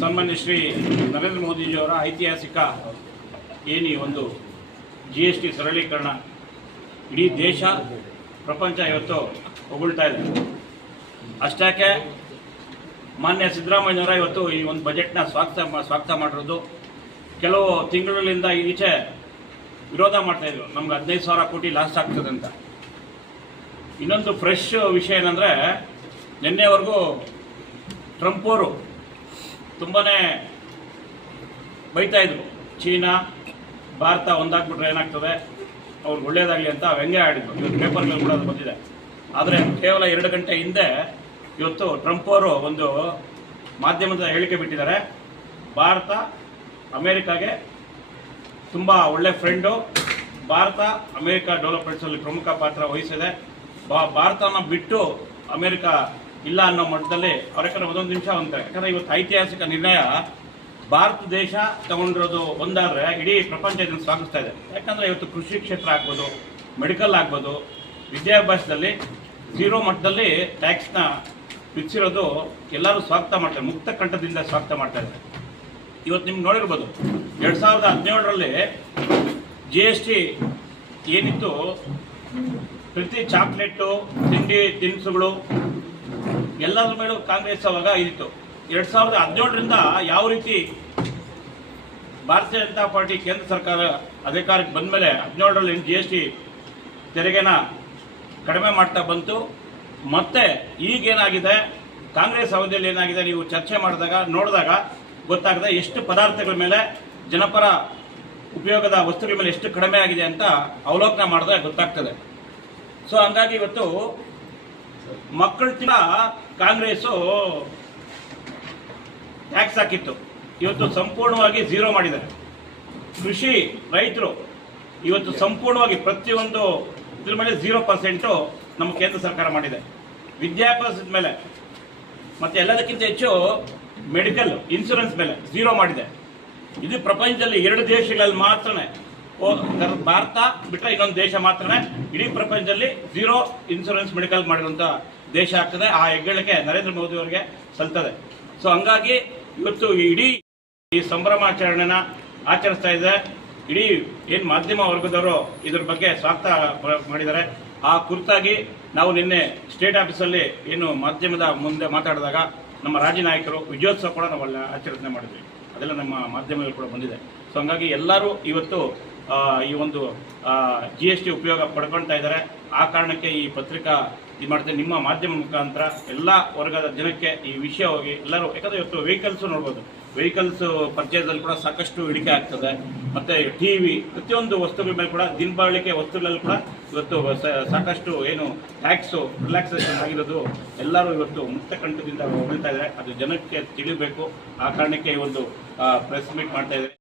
ಸನ್ಮಾನ್ಯ ಶ್ರೀ ನರೇಂದ್ರ ಮೋದಿಜಿಯವರ ಐತಿಹಾಸಿಕ ಏನು ಒಂದು GST ಸರಳೀಕರಣ ಇಡೀ ದೇಶ ಪ್ರಪಂಚ ಇವತ್ತು ಹೊಗಳ್ತಾ ಇದೆ. ಅಷ್ಟಕ್ಕೆ ಮಾನ್ಯ ಸಿದ್ದರಾಮಯ್ಯನವರ ಇವತ್ತು ಈ ಒಂದು ಬಜೆಟ್ನ ಸ್ವಾಗತ ಮಾಡಿರೋದು. ಕೆಲವು ತಿಂಗಳಿಂದ ಈಚೆ ವಿರೋಧ ಮಾಡ್ತಾಯಿದ್ರು, ನಮ್ಗೆ 15,000 ಕೋಟಿ ಲಾಸ್ ಆಗ್ತದೆ ಅಂತ. ಇನ್ನೊಂದು ಫ್ರೆಶ್ ವಿಷಯ ಏನಂದರೆ, ನಿನ್ನೆವರೆಗೂ ಟ್ರಂಪ್ ಅವರು ತುಂಬಾ ಬೈತಾಯಿದ್ರು, ಚೀನಾ ಭಾರತ ಒಂದಾಗ್ಬಿಟ್ರೆ ಏನಾಗ್ತದೆ, ಅವ್ರಿಗೆ ಒಳ್ಳೆಯದಾಗಲಿ ಅಂತ ವ್ಯಂಗ್ಯ ಆಡಿದ್ರು. ಇವತ್ತು ಪೇಪರ್ಗಳು ಕೂಡ ಅದು ಬಂದಿದೆ. ಆದರೆ ಕೇವಲ 2 ಗಂಟೆ ಹಿಂದೆ ಇವತ್ತು ಟ್ರಂಪ್ ಅವರು ಒಂದು ಮಾಧ್ಯಮದ ಹೇಳಿಕೆ ಬಿಟ್ಟಿದ್ದಾರೆ. ಭಾರತ ಅಮೇರಿಕಾಗೆ ತುಂಬ ಒಳ್ಳೆ ಫ್ರೆಂಡು, ಭಾರತ ಅಮೇರಿಕಾ ಡೆವಲಪ್ಮೆಂಟ್ಸಲ್ಲಿ ಪ್ರಮುಖ ಪಾತ್ರ ವಹಿಸಿದೆ, ಭಾರತನ ಬಿಟ್ಟು ಅಮೇರಿಕಾ ಇಲ್ಲ ಅನ್ನೋ ಮಟ್ಟದಲ್ಲಿ ಅವ್ರ ಯಾಕಂದ್ರೆ ಒಂದೊಂದು ನಿಮಿಷ ಅಂತಾರೆ. ಯಾಕಂದರೆ ಇವತ್ತು ಐತಿಹಾಸಿಕ ನಿರ್ಣಯ ಭಾರತ ದೇಶ ತಗೊಂಡಿರೋದು ಒಂದಾದರೆ ಇಡೀ ಪ್ರಪಂಚ ಇದನ್ನು ಸ್ವಾಗತಿಸ್ತಾ ಇದೆ. ಯಾಕಂದರೆ ಇವತ್ತು ಕೃಷಿ ಕ್ಷೇತ್ರ ಆಗ್ಬೋದು, ಮೆಡಿಕಲ್ ಆಗ್ಬೋದು, ವಿದ್ಯಾಭ್ಯಾಸದಲ್ಲಿ 0 ಮಟ್ಟದಲ್ಲಿ ಟ್ಯಾಕ್ಸ್ನ ವಿಧಿಸಿರೋದು ಎಲ್ಲರೂ ಸ್ವಾಗತ ಮಾಡ್ತಾರೆ, ಮುಕ್ತ ಕಂಠದಿಂದ ಸ್ವಾಗತ ಮಾಡ್ತಾ ಇದ್ದಾರೆ. ಇವತ್ತು ನಿಮ್ಗೆ ನೋಡಿರ್ಬೋದು, 2017ರಲ್ಲಿ GST ಏನಿತ್ತು, ಪ್ರತಿ ಚಾಕ್ಲೇಟು, ತಿಂಡಿ ತಿನಿಸುಗಳು ಎಲ್ಲರ ಮೇಲೂ ಕಾಂಗ್ರೆಸ್ ಅವಾಗ ಇತ್ತು. 2017ರಿಂದ ಯಾವ ರೀತಿ ಭಾರತೀಯ ಜನತಾ ಪಾರ್ಟಿ ಕೇಂದ್ರ ಸರ್ಕಾರ ಅಧಿಕಾರಕ್ಕೆ ಬಂದ ಮೇಲೆ 17ರಲ್ಲಿ GST ತೆರಿಗೆನ ಕಡಿಮೆ ಮಾಡ್ತಾ ಬಂತು. ಮತ್ತೆ ಈಗೇನಾಗಿದೆ, ಕಾಂಗ್ರೆಸ್ ಅವಧಿಯಲ್ಲಿ ಏನಾಗಿದೆ, ನೀವು ಚರ್ಚೆ ಮಾಡಿದಾಗ ನೋಡಿದಾಗ ಗೊತ್ತಾಗದೆ ಎಷ್ಟು ಪದಾರ್ಥಗಳ ಮೇಲೆ, ಜನಪರ ಉಪಯೋಗದ ವಸ್ತುಗಳ ಮೇಲೆ ಎಷ್ಟು ಕಡಿಮೆ ಆಗಿದೆ ಅಂತ ಅವಲೋಕನ ಮಾಡಿದ್ರೆ ಗೊತ್ತಾಗ್ತದೆ. ಸೊ ಹಂಗಾಗಿ ಇವತ್ತು ಮಕ್ಕಳ ತಿನ್ನ ಕಾಂಗ್ರೆಸ್ಸು ಟ್ಯಾಕ್ಸ್ ಹಾಕಿತ್ತು, ಇವತ್ತು ಸಂಪೂರ್ಣವಾಗಿ 0 ಮಾಡಿದ್ದಾರೆ. ಕೃಷಿ ರೈತರು ಇವತ್ತು ಸಂಪೂರ್ಣವಾಗಿ ಪ್ರತಿಯೊಂದು ಇದ್ರ ಮೇಲೆ 0% ನಮ್ಮ ಕೇಂದ್ರ ಸರ್ಕಾರ ಮಾಡಿದೆ. ವಿದ್ಯಾಭ್ಯಾಸದ ಮೇಲೆ ಮತ್ತು ಎಲ್ಲದಕ್ಕಿಂತ ಹೆಚ್ಚು ಮೆಡಿಕಲ್ ಇನ್ಶೂರೆನ್ಸ್ ಮೇಲೆ 0 ಮಾಡಿದೆ. ಇದು ಪ್ರಪಂಚದಲ್ಲಿ 2 ದೇಶಗಳಲ್ಲಿ ಮಾತ್ರ, ಭಾರತ ಬಿಟ್ಟರೆ ಇನ್ನೊಂದು ದೇಶ ಮಾತ್ರ ಇಡೀ ಪ್ರಪಂಚದಲ್ಲಿ 0 ಇನ್ಶೂರೆನ್ಸ್ ಮೆಡಿಕಲ್ ಮಾಡಿರುವಂಥ ದೇಶ ಆಗ್ತದೆ. ಆ ಹೆಗ್ಗಳಿಕೆ ನರೇಂದ್ರ ಮೋದಿ ಅವರಿಗೆ ಸಲ್ತದೆ. ಸೊ ಹಂಗಾಗಿ ಇವತ್ತು ಇಡೀ ಈ ಸಂಭ್ರಮಾಚರಣೆನ ಆಚರಿಸ್ತಾ ಇದೆ. ಇಡೀ ಏನು ಮಾಧ್ಯಮ ವರ್ಗದವರು ಇದ್ರ ಬಗ್ಗೆ ಸ್ವಾಗತ ಮಾಡಿದ್ದಾರೆ. ಆ ಕುರಿತಾಗಿ ನಾವು ನಿನ್ನೆ ಸ್ಟೇಟ್ ಆಫೀಸಲ್ಲಿ ಏನು ಮಾಧ್ಯಮದ ಮುಂದೆ ಮಾತಾಡಿದಾಗ ನಮ್ಮ ರಾಜ್ಯ ನಾಯಕರು ವಿಜಯೋತ್ಸವ ಕೂಡ ನಾವು ಅಲ್ಲಿ ಆಚರಣೆ ಮಾಡಿದ್ವಿ. ಅದೆಲ್ಲ ನಮ್ಮ ಮಾಧ್ಯಮದಲ್ಲಿ ಕೂಡ ಬಂದಿದೆ. ಸೊ ಹಂಗಾಗಿ ಎಲ್ಲರೂ ಇವತ್ತು ಈ ಒಂದು GST ಉಪಯೋಗ ಪಡ್ಕೊಳ್ತಾ ಇದ್ದಾರೆ. ಆ ಕಾರಣಕ್ಕೆ ಈ ಪತ್ರಿಕಾ ಇದು ಮಾಡ್ತೇವೆ, ನಿಮ್ಮ ಮಾಧ್ಯಮ ಮುಖಾಂತರ ಎಲ್ಲ ವರ್ಗದ ಜನಕ್ಕೆ ಈ ವಿಷಯ ಹೋಗಿ ಎಲ್ಲರೂ, ಯಾಕಂದರೆ ಇವತ್ತು ವೆಹಿಕಲ್ಸು ನೋಡ್ಬೋದು, ವೆಹಿಕಲ್ಸ್ ಪರ್ಚೇಸಲ್ಲಿ ಕೂಡ ಸಾಕಷ್ಟು ಇಳಿಕೆ ಆಗ್ತದೆ. ಮತ್ತು TV ಪ್ರತಿಯೊಂದು ವಸ್ತುಗಳ ಮೇಲೆ ಕೂಡ, ದಿನಬಳಕೆ ವಸ್ತುಗಳಲ್ಲಿ ಕೂಡ ಇವತ್ತು ಸಾಕಷ್ಟು ಏನು ಟ್ಯಾಕ್ಸು ರಿಲ್ಯಾಕ್ಸೇಷನ್ ಆಗಿರೋದು ಎಲ್ಲರೂ ಇವತ್ತು ಮುಕ್ತ ಕಂಠದಿಂದ ಹೊಗಳ್ತಾ ಇದ್ದಾರೆ. ಅದು ಜನಕ್ಕೆ ತಿಳಿಬೇಕು. ಆ ಕಾರಣಕ್ಕೆ ಈ ಒಂದು ಪ್ರೆಸ್ ಮೀಟ್ ಮಾಡ್ತಾ ಇದ್ದಾರೆ.